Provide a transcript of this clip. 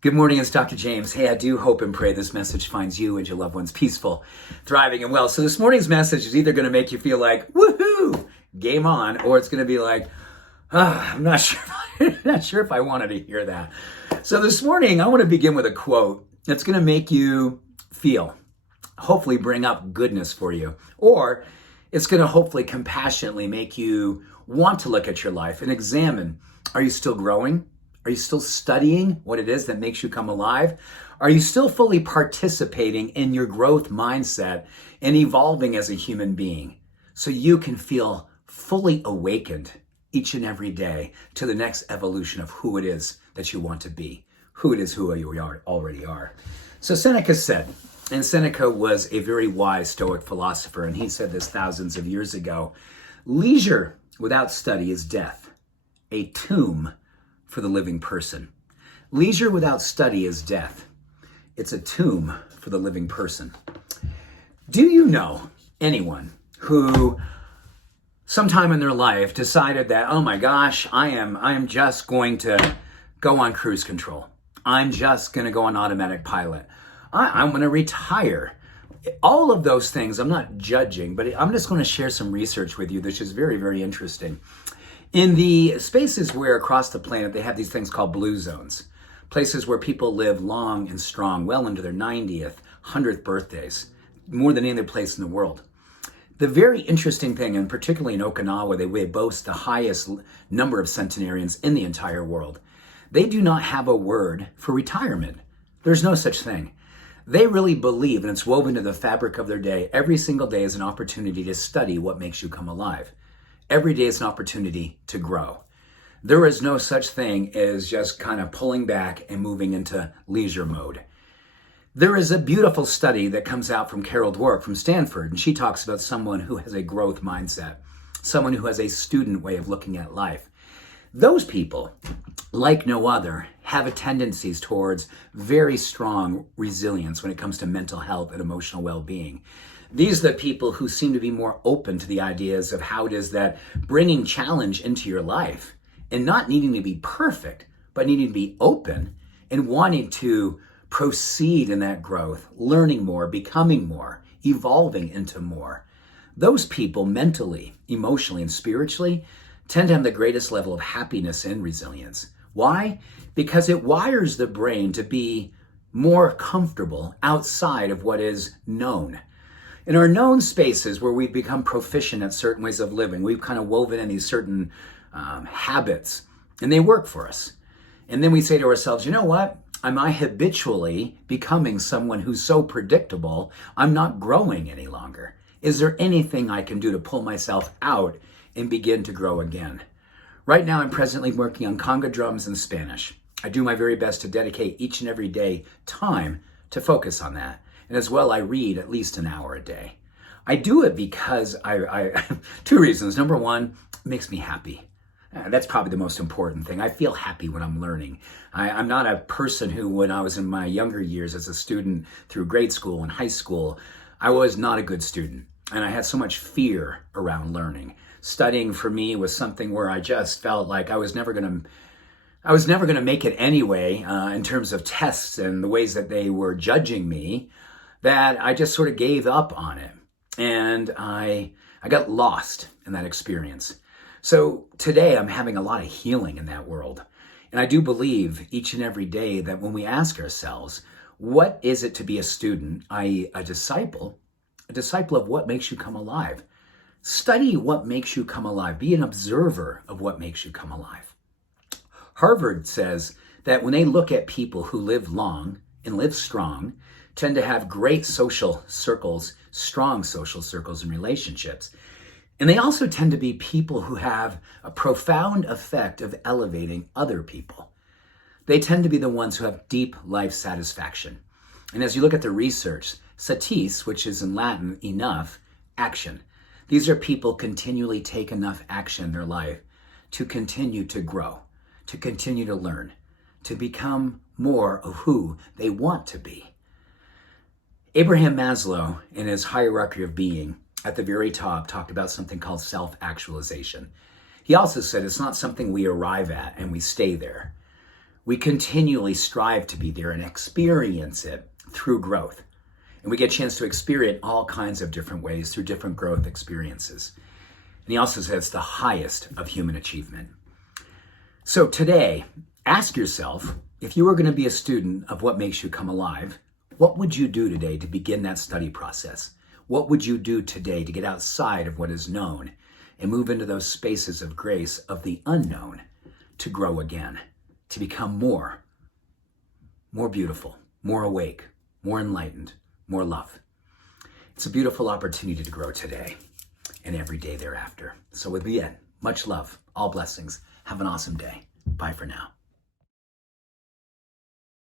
Good morning, it's Dr. James. Hey, I do hope and pray this message finds you and your loved ones peaceful, thriving, and well. So this morning's message is either going to make you feel like, woohoo, game on, or it's going to be like, I'm not sure if I wanted to hear that. So this morning, I want to begin with a quote that's going to make you feel, hopefully bring up goodness for you, or it's going to hopefully compassionately make you want to look at your life and examine, are you still growing? Are you still studying what it is that makes you come alive? Are you still fully participating in your growth mindset and evolving as a human being so you can feel fully awakened each and every day to the next evolution of who it is that you want to be, who it is who you already are? So Seneca said, and Seneca was a very wise Stoic philosopher, and he said this thousands of years ago, leisure without study is death, a tomb for the living person. Leisure without study is death. It's a tomb for the living person. Do you know anyone who sometime in their life decided that, oh my gosh, I am just going to go on cruise control. I'm just going to go on automatic pilot. I'm going to retire. All of those things, I'm not judging, but I'm just going to share some research with you that's just very, very interesting. In the spaces where across the planet they have these things called blue zones, places where people live long and strong, well into their 90th, 100th birthdays, more than any other place in the world. The very interesting thing, and particularly in Okinawa, they boast the highest number of centenarians in the entire world. They do not have a word for retirement. There's no such thing. They really believe, and it's woven into the fabric of their day, every single day is an opportunity to study what makes you come alive. Every day is an opportunity to grow. There is no such thing as just kind of pulling back and moving into leisure mode. There is a beautiful study that comes out from Carol Dweck from Stanford, and she talks about someone who has a growth mindset, someone who has a student way of looking at life. Those people, like no other, have a tendencies towards very strong resilience when it comes to mental health and emotional well-being. These are the people who seem to be more open to the ideas of how it is that bringing challenge into your life and not needing to be perfect, but needing to be open and wanting to proceed in that growth, learning more, becoming more, evolving into more. Those people mentally, emotionally, and spiritually tend to have the greatest level of happiness and resilience. Why? Because it wires the brain to be more comfortable outside of what is known. In our known spaces where we've become proficient at certain ways of living, we've kind of woven in these certain habits, and they work for us. And then we say to ourselves, you know what? Am I habitually becoming someone who's so predictable, I'm not growing any longer? Is there anything I can do to pull myself out and begin to grow again? Right now, I'm presently working on conga drums and Spanish. I do my very best to dedicate each and every day time to focus on that. And as well, I read at least an hour a day. I do it because I two reasons. Number one, it makes me happy. That's probably the most important thing. I feel happy when I'm learning. I'm not a person who, when I was in my younger years as a student through grade school and high school, I was not a good student. And I had so much fear around learning. Studying for me was something where I just felt like I was never going to make it anyway in terms of tests and the ways that they were judging me, that I just sort of gave up on it. And I got lost in that experience. So today I'm having a lot of healing in that world. And I do believe each and every day that when we ask ourselves, what is it to be a student, i.e. a disciple of what makes you come alive? Study what makes you come alive. Be an observer of what makes you come alive. Harvard says that when they look at people who live long and live strong, tend to have great social circles, strong social circles and relationships. And they also tend to be people who have a profound effect of elevating other people. They tend to be the ones who have deep life satisfaction. And as you look at the research, satis, which is in Latin, enough, action. These are people continually take enough action in their life to continue to grow, to continue to learn, to become more of who they want to be. Abraham Maslow, in his hierarchy of being, at the very top, talked about something called self-actualization. He also said it's not something we arrive at and we stay there. We continually strive to be there and experience it through growth. And we get a chance to experience all kinds of different ways through different growth experiences. And he also says it's the highest of human achievement. So today, ask yourself, if you were going to be a student of what makes you come alive, what would you do today to begin that study process? What would you do today to get outside of what is known and move into those spaces of grace of the unknown to grow again, to become more beautiful, more awake, more enlightened, more love? It's a beautiful opportunity to grow today and every day thereafter. So with the end, much love, all blessings. Have an awesome day. Bye for now.